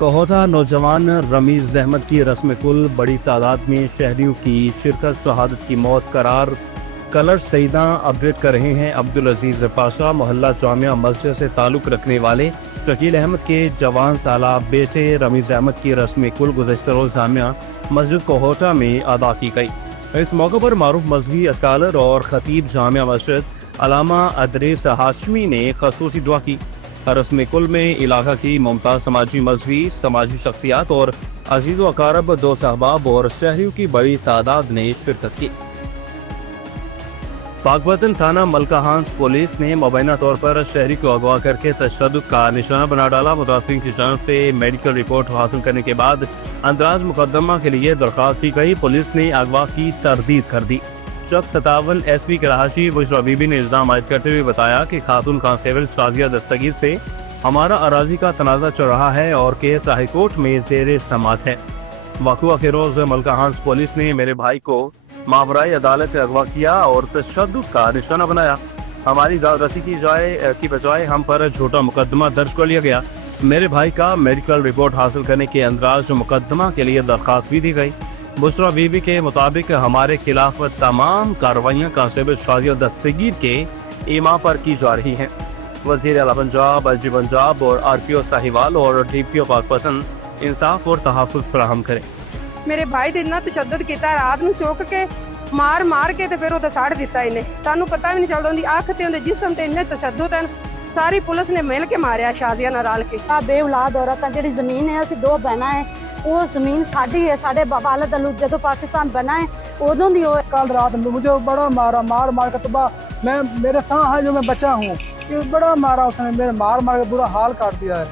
कोहोटा नौजवान रमीज अहमद की रस्म कुल, बड़ी तादाद में शहरियों की शिरकत शहादत की मौत करार। कलर सईदा अपडेट कर रहे हैं अब्दुल अजीज पाशा। मोहल्ला जामिया मस्जिद से ताल्लुक़ रखने वाले शकील अहमद के जवान साला बेटे रमीज अहमद की रस्म कुल गुज़श्ता रोज़ जामिया मस्जिद कोहोटा में अदा की गई। इस मौके पर मारूफ मजहबी अस्कॉलर और खतीब जामिया मस्जिद अलामा अदरीस हाशमी ने खसूसी दुआ की। रस्म कुल में इलाका की मुमताज़ समाजी शख्सियात और अजीज़ व अकारब, दोस्त अहबाब और शहरियों की बड़ी तादाद ने शिरकत की। पाकवतन थाना मलकाहांस पुलिस ने मुबैना तौर पर शहरी को अगवा करके तशद्दुद का निशाना बना डाला। मुतासिरीन की जानिब से मेडिकल रिपोर्ट हासिल करने के बाद अंदराज मुकदमा के लिए दरख्वास्त की गई। पुलिस ने अगवा की तरदीद कर दी। शख्स 57 SP कराची बुशरा बीबी ने इल्जाम आयद करते हुए बताया कि खातून कांस्टेबल शाजिया दस्तगीर से हमारा अराजी का तनाज़ा चल रहा है और केस हाई कोर्ट में ज़ेर समाअत है। वाक़ुआ के रोज़ मलकाहांस पुलिस ने मेरे भाई को मावराई अदालत अगवा किया और तशद्दुद का निशाना बनाया। हमारी दादरसी की बजाय हम पर झूठा मुकदमा दर्ज कर लिया गया। मेरे भाई का मेडिकल रिपोर्ट हासिल करने के अंदराज मुकदमा के लिए दरख्वास्त भी दी गई। बुशरा बीबी के मुताबिक हमारे खिलाफ तमाम कार्रवाइयाँ कांस्टेबल शाजिया दस्तगीर के इमा पर की जा रही हैं। वज़ीर आला पंजाब, IG पंजाब और RPO साहिवाल और DPO पाकपतन इंसाफ और तहफ़्फ़ुज़ फराहम करें। मेरे भाई ने इन्ना तशद्दुद किया, रात ਨੂੰ ਚੁੱਕ ਕੇ ਮਾਰ ਕੇ ਤੇ ਫਿਰ ਉਹਦਾ ਸਾੜ ਦਿੱਤਾ ਇਹਨੇ। ਸਾਨੂੰ ਪਤਾ ਵੀ ਨਹੀਂ ਚੱਲਦਾ, ਉਹਦੀ ਅੱਖ ਤੇ ਉਹਦੇ ਜਿਸਮ ਤੇ ਇੰਨੇ ਤਸ਼ੱਦੁਦ ਹਨ। ਸਾਰੀ ਪੁਲਿਸ ਨੇ ਮਿਲ ਕੇ ਮਾਰਿਆ ਸ਼ਾਦੀਆਂ ਨਾਲ ਰਲ ਕੇ। ਆ ਬੇਔਲਾਦ ਔਰਤਾਂ ਜਿਹੜੀ ਜ਼ਮੀਨ ਹੈ, ਅਸੀਂ ਦੋ ਬਹਿਣਾ ਹੈ, वो ज़मीन साड़ी है। साढ़े वालिद जो पाकिस्तान बना है उदों दी। कल रात मुझे बड़ा मार के तबाह, मैं मेरे साथ है जो मैं बचा हूँ, ये बड़ा मारा उसने, मेरे मार के बुरा हाल कर दिया है।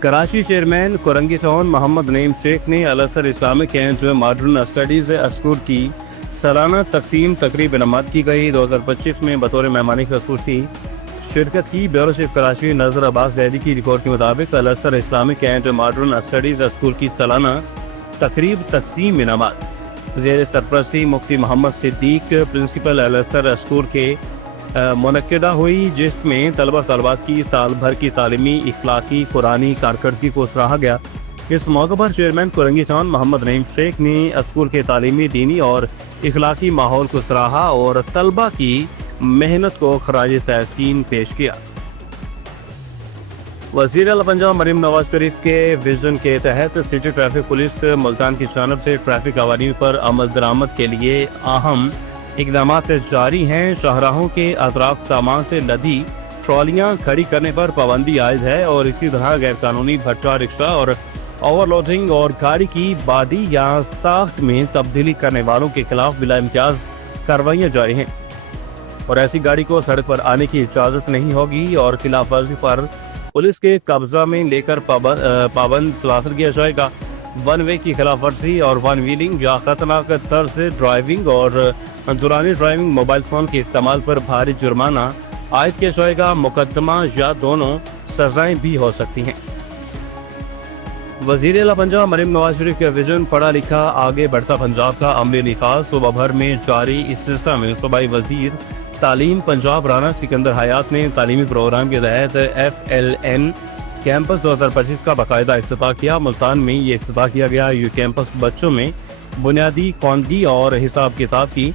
कराची चेयरमैन कुरंगी टाउन मोहम्मद नईम शेख ने अल असर Islamic and modern studies school की सालाना तकसीम तकरीब इनामत की गई। 2025 में बतौर मेहमानी खसूसी शिरकत की। ब्यूरो चीफ कराची नजर अब्बास ज़ैदी की रिपोर्ट के मुताबिक अल असर Islamic and modern studies school की सालाना तकरीब तकसीम इनामत ज़ेर सरपरस्ती मुफ्ती मोहम्मद सिद्दीक प्रिंसिपल अल असर स्कूल के मुनक्किदा हुई, जिसमें तलबात की साल भर की तालीमी, इखलाकी, कुरानी कारकर्दगी को सराहा गया। इस मौके पर चेयरमैन कुरंगी टाउन मोहम्मद नईम शेख ने स्कूल के तालीमी, दीनी और इखलाकी माहौल को सराहा और तलबा की मेहनत को खराज तहसीन पेश किया। वज़ीर आला पंजाब मरीम नवाज शरीफ के विजन के तहत सिटी ट्रैफिक पुलिस मुल्तान की जानिब से ट्रैफिक कवानीन पर अमल दरामद के लिए अहम इकदाम जारी हैं। शाहराहों के अतराफ सामान से लदी ट्रॉलियाँ खड़ी करने पर पाबंदी आयद है और इसी तरह गैर कानूनी भट्टा रिक्शा और ओवरलोडिंग और गाड़ी की बाडी या साख्त में तब्दीली करने वालों के खिलाफ बिला इम्तियाज कार्रवाइयाँ जारी हैं और ऐसी गाड़ी को सड़क पर आने की इजाज़त नहीं होगी और खिलाफ वर्जी पर पुलिस के कब्जा में लेकर पाबंद सलासर किया जाएगा। वन वे की खिलाफ वर्जी और वन व्हीलिंग या खतरनाक तर्ज से ड्राइविंग और दौरानी ड्राइविंग मोबाइल फ़ोन के इस्तेमाल पर भारी जुर्माना आयद किया जाएगा। मुकदमा या दोनों सजाएं भी हो सकती हैं। वज़ीर आला पंजाब मरीम नवाज शरीफ का विजन पढ़ा लिखा आगे बढ़ता पंजाब का अमली निफाज सूबा भर में जारी। इस सिलसिले में सूबाई वज़ीर तालीम पंजाब राना सिकंदर हयात ने तालीमी प्रोग्राम के तहत FLN कैंपस 2025 का बाकायदा इफ्तिताह किया। मुल्तान में ये इफ्तिताह किया गया। ये कैंपस बच्चों में बुनियादी ख़वानगी और हिसाब किताब की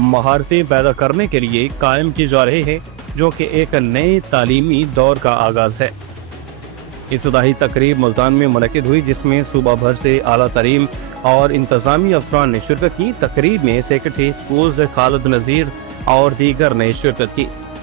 महारतें पैदा करने के लिए कायम किए जा रहे हैं, जो कि एक नए तालीमी दौर का आगाज़ है। इब्तिदाई तकरीब मुल्तान में मुनक्किद हुई, जिसमें सूबा भर से आला तरीम और इंतज़ामी अफसरान ने शिरकत की। तकरीब में सेक्रेटरी स्कूल्स खालिद नज़ीर और दीगर ने शिरकत की।